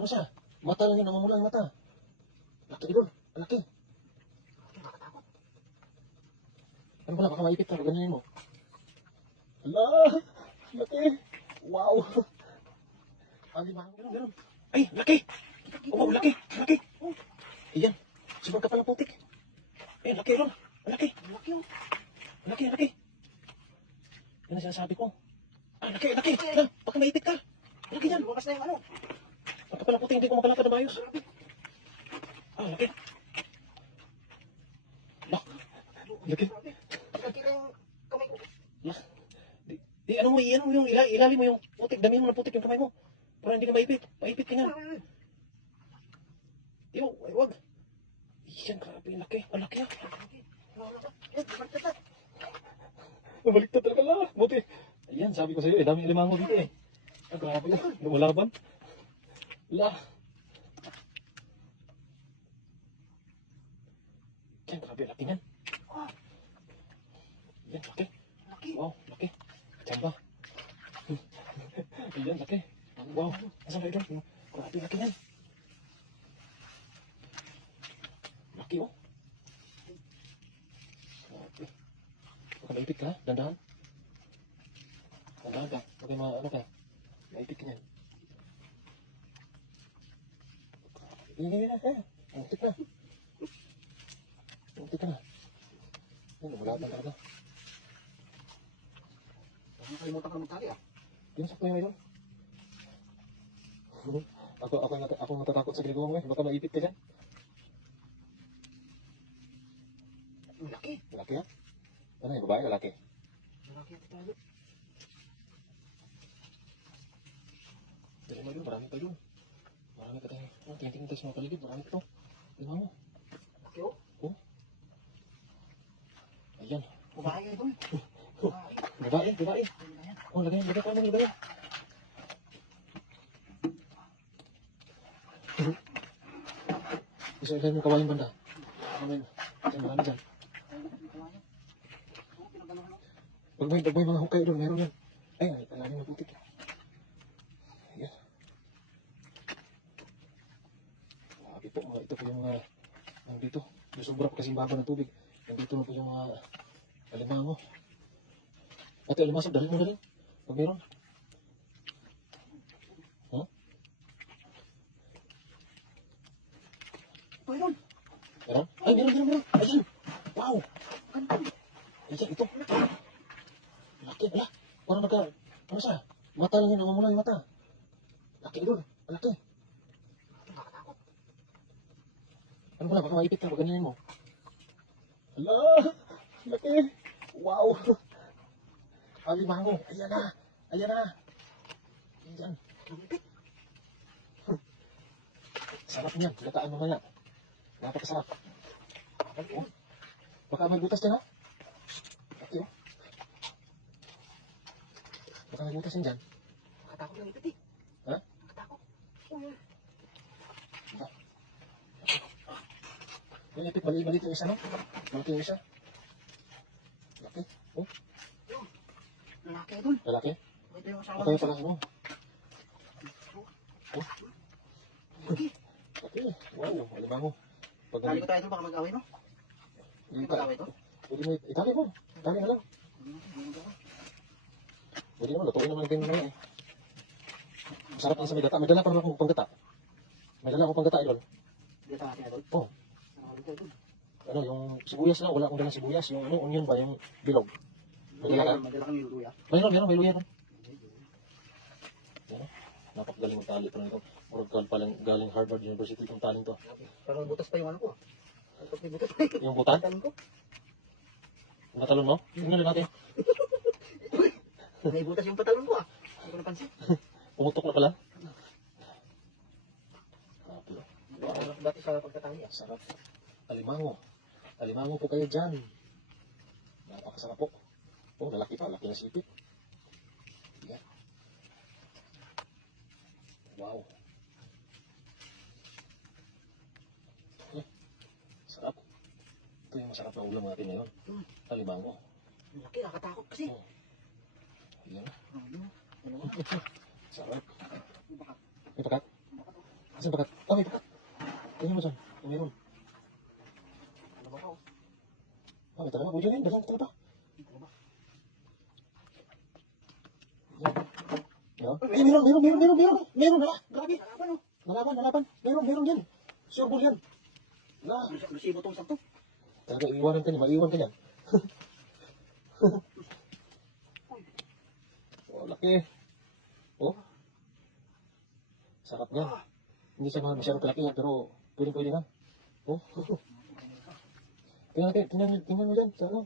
Ano siya? Mata lang yun, namamula yung mata. Laki idol, laki. Nakatakot. Ano pala, baka maipit ka, ganyanin mo. Hala, laki. Wow. Alimang, meron. Ay, laki. Oh, laki, laki. Oh. Ayan, sobrang kapal ng putik. Ayan, laki idol, laki. Laki oh. Laki, laki. Yan ang sinasabi ko. Ah, laki, laki. Hala, baka maipit ka. Laki yan. Bukas na yung ano. Ang kapal ng putik, hindi ko makalakad na maayos. Ah, laki. Lah, laki. Nakita yung kamay ko. Lah. Di, ano mo, iyan mo yung ilalim mo yung putik, damihan mo ng putik yung kamay mo. Para hindi ka maipit. Maipit ka niyan. Di mo, ay wag. Iyan, grabe, laki. Ang laki ah. Baliktad talaga lah. Buti. Ayan, sabi ko sa'yo, daming alimango dito eh. Ah, grabe ah. Lumalaban. Lah. Yan, grabe, laki niyan. Yan, laki. Laki. Wow, laki. Chamba. Ayan, laki. Wow, asan kayo doon? Grabe, laki niyan. Laki oh. Grabe. Baka maipit ka, dandahan. Dandahan ka. Baka ano ka. Maipit ka niyan. Yan. Muntik na. Muntik ka na. Yan, wala pa talaga. Nakalimutan ka ng tali ah. Pinasok na yun ngayon. Ako natatakot sa ginagawa mo eh. Baka maipit ka dyan. Laki. Lalaki ha? Ano yung babae, lalaki? Laki at tayo. Dali mo yun, marami pa yun. Marami pa tayo. Tingin-tingin tayo sa mga paligid, marami pa to. Tingnan mo. Laki oh. Oh. Ayan. Babae ay doon. Babae. Oh, lagay ka naman, lagay. Isa ilagay mo kawain banda. Amen. Diyan, marami dyan. Pag may mga hukay doon, meron yan. Ay, alalim na putik. Ayan. Grabe po, ito po yung dito. Sobra po kasing baba ng tubig. Nandito na po yung mga alimango. Ate, alimasag, dali mo na rin. Pag meron. Huh? Meron. Meron? Ay, meron. Ayan. Wow. Ayan, ito. Laki, ala. Parang ano siya? Mata lang yun, namamula yung mata. Laki doon. Laki. Nakatakot. Ano pala, baka maipit ka, pag ganyanin mo. Hala, laki. Wow. Alimango. Ayan na. Ayan. Sarap niyan, gataan mamaya. Napakasarap. Oh. Baka may butas dyan ha? Laki oh. Baka may butas dyan. Nakatakot lang ipit eh. Ha? Nakatakot. Yung ipit, maliit yung isa no? Malaki yung isa. Laki. Oh, Lalaki ay doon. lalaki. Ito yung asawa. Okay pala mo. Oh. Laki. Laki. Wow, alimango. Pag Tali ko tayo doon baka mag-away no? Hindi May mag-away to? Pwede mo, itali mo. Itali na lang. Pwede naman, lutuin naman din mamaya eh. Masarap lang sa may gata. May dala pa naman akong panggata. May dala akong panggata idol. Dito natin na doon. Oh. Nakawin tayo doon. Ano, yung sibuyas lang. Wala akong dalang sibuyas. Yung ano, onion ba? Yung bilog. May dala ka? Madala kami yung luya. May luya ron. Yan. Napakagaling magtali pa nito. Murag palang galing Harvard University itong taling to. Parang butas pa yung ano ko. Tapos may butas pa Yung butan? talon ko. Yung patalon mo? Tingnan natin. May butas yung patalon ko ah. Hindi ko napansin. Pumutok na pala. Dati sa pagtatali ah. Sarap. Alimango. Alimango po kayo dyan. Napakasarap po. Oh, lalaki pa. Laki na sipit. Yan. Wow. Sarap. Ito yung masarap na ulam natin ngayon. Alimango. Laki, nakatakot kasi. Oh. Yan. Ano? Sarap. May pakat. Asan bakat? Ah, may bakat. Tingnan mo dyan. Kung meron. Ano ba ako? Ah, may talaga. Pwede yun. Dalang talaga. Ano ba? Yan. Ay, meron. Meron, hala. Grabe. Nalaban oh. Nalaban. Meron yan. Sure ball yan. Na. Resibo tong sakto. Talaga, iiwanan ka niya. Maiiwan ka niyan. Oh, laki. Oh. Sarap niyan. Hindi siya masyadong kalaki yan, pero pwede na. Oh. Tingnan mo dyan. Sa ano?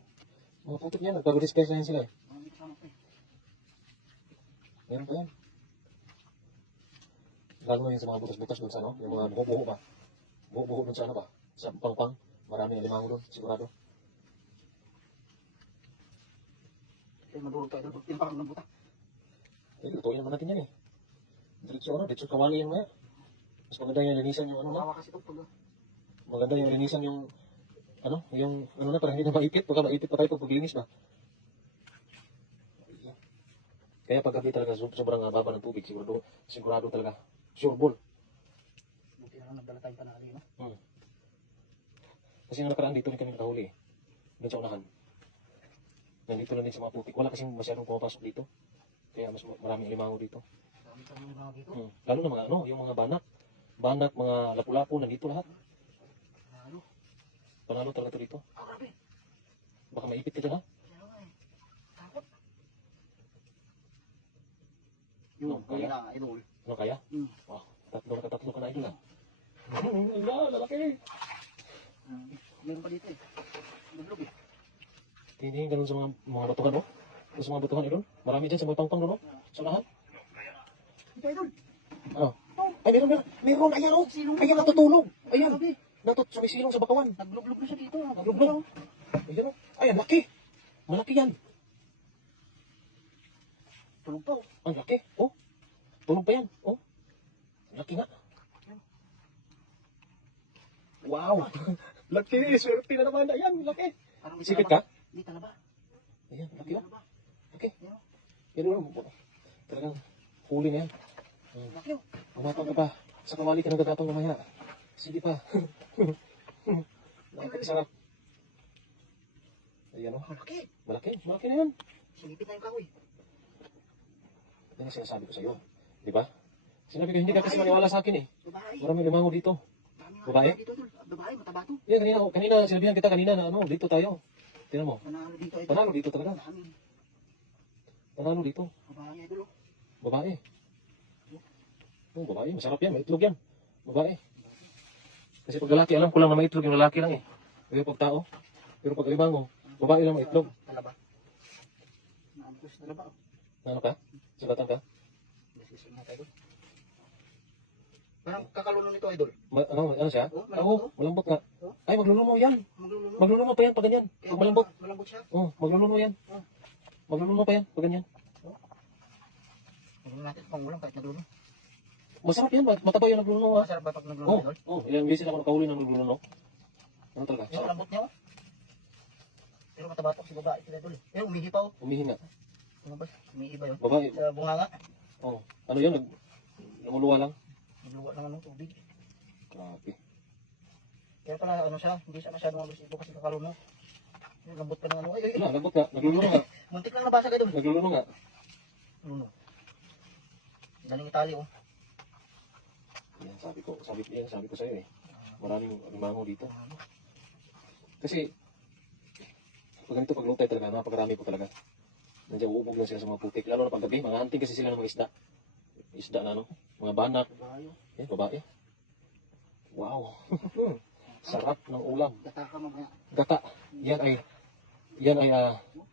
Mga putik yan. Nagpag-disguise na yan sila eh. Ano kasama ko eh. Meron pa yan. Lalo mo yun sa mga butas-butas doon sa ano. Yung mga buho-buho ba. Buho-buho doon sa ano ba. Sa pang-pang. Marami na limango doon. Sigurado. Kaya madurog tayo doon. Tinapakang ng buta. Eh, lutuin naman natin yan eh. Diretso kawali yan maya. Mas maganda yung linisan yung ano na. Kawawa kasi itong tulo. Maganda yung linisan yung yung ano na, para hindi na maipit. Baka maipit pa tayo pag paglinis ba. Kaya pag gabi talaga sobrang baba ng tubig, sigurado talaga. Sure ball. Buti na lang nagdala tayong panali, no? Kasi nung nakaraan dito rin kami nakahuli eh. Doon sa unahan. Nandito lang din sa mga putik. Wala kasing masyadong pumapasok dito. Kaya mas maraming limango dito. Dami kami mga dito. Lalo na mga yung mga banak, mga lapu-lapu, nandito lahat. Ano? Panalo talaga to dito. Ah, grabe. Baka maipit ka dyan ha? Kaya nga eh. Takot. Yung Yung kaya? na, idol. Ano kaya? Wow, tatlo ka na idol ha. Wala, lalaki. Meron pa dito eh. Dublog eh. Tingin ganun sa mga batuhan oh. Sa mga batuhan idol. Marami dyan sa mga pangpang doon oh. Sa lahat. Ito idol. Ano? Ay, meron, ayan oh. Ayan, natutulog. Ayan, Grabe. sumisilong sa bakawan. Naglublog na siya dito. Naglublog. Ayan oh. Ayan, laki. Malaki yan. Tulog pa oh. Ang laki. Oh. Tulog pa yan. Oh. Laki nga. Wow. Laki. Swerte na naman. Ayan, laki. Parang may Sikit talaba. ka? Hindi talaba. Ayan, laki Hindi ba? talaba. Laki. Ayan, Yan oh. Talagang huli na yan. laki oh. Umatang ka pa. Sa kawali ka nagagapang mamaya. Sige pa. Napakasarap. Ayan oh. Laki. Malaki na yan. Silipit na yung kahoy. Yan ang sinasabi ko sa'yo. Di ba? Sinabi ko, hindi ka kasi maniwala sa akin eh. Babae. Marami limango dito. Dami nga Babae? dito idol. Babae, mataba to. Yan, kanina sinabihan kita kanina na dito tayo. Tingnan mo. Panalo dito idol. Panalo dito talaga. Dami. Panalo dito. Babae idol oh. Babae. Babae. Masarap yan. May itlog yan. Babae. Kasi pag lalaki, alam ko lang na may itlog yung lalaki lang eh. Pero pag tao. Pero pag limango, babae lang may itlog. Talaba. Naampush talaba oh. Ano ka? Sugatan ka? Nasisig na tayo idol. Parang kakalunod nito idol. Ano siya? Oh, malambot, Oo, malambot nga. Oh. Ay, maglulumo yan. Magluluno. Maglulumo pa yan pag ganyan. Kaya Pag malambot. malambot siya. Oo, maglulumo yan. Oh. Maglulumo pa yan pag ganyan. Tingnan natin kung ulang kahit nagluluno. Masarap yan. Mataba yung naglulumo ha. Masarap ba pag nagluluno Oo, idol? ilang beses ako nakahuli ng naglulumo. Ano talaga? Yung Sarap. lambot niya oh. Pero mataba to si babae sila idol. Pero umihi pa oh. Umihi nga. Ano ba? Umihi ba yun? Babae. Sa bunganga. Oo. Ano yun? Lumuluwa lang. Nagluwa ng ano, tubig. Grabe. Kaya pala ano siya, hindi siya masyadong agresibo kasi kakalunod. Yung lambot pa ng ano. Ay. Wala, lambot nga. Naglulumo nga. Muntik lang nabasag idol. Naglulumo nga. Luno. Daling Itali oh. Yan, sabi ko sa'yo eh. Maraming limango dito. Kasi, pag ganito paglutay talaga, napakarami po talaga. Nandiyan uubog lang sila sa mga putik. Lalo na paggabi, mga hunting kasi sila ng mga isda. Isda na ano, mga banak. Babae oh. Yan, babae. Wow. Sarap ng ulam. Gata ka mamaya. Gata. Yan ay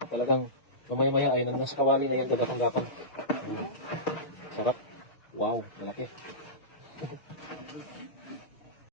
talagang mamaya-maya ay nasa kawali na yan gagapang-gapang. Sarap. Wow, malaki.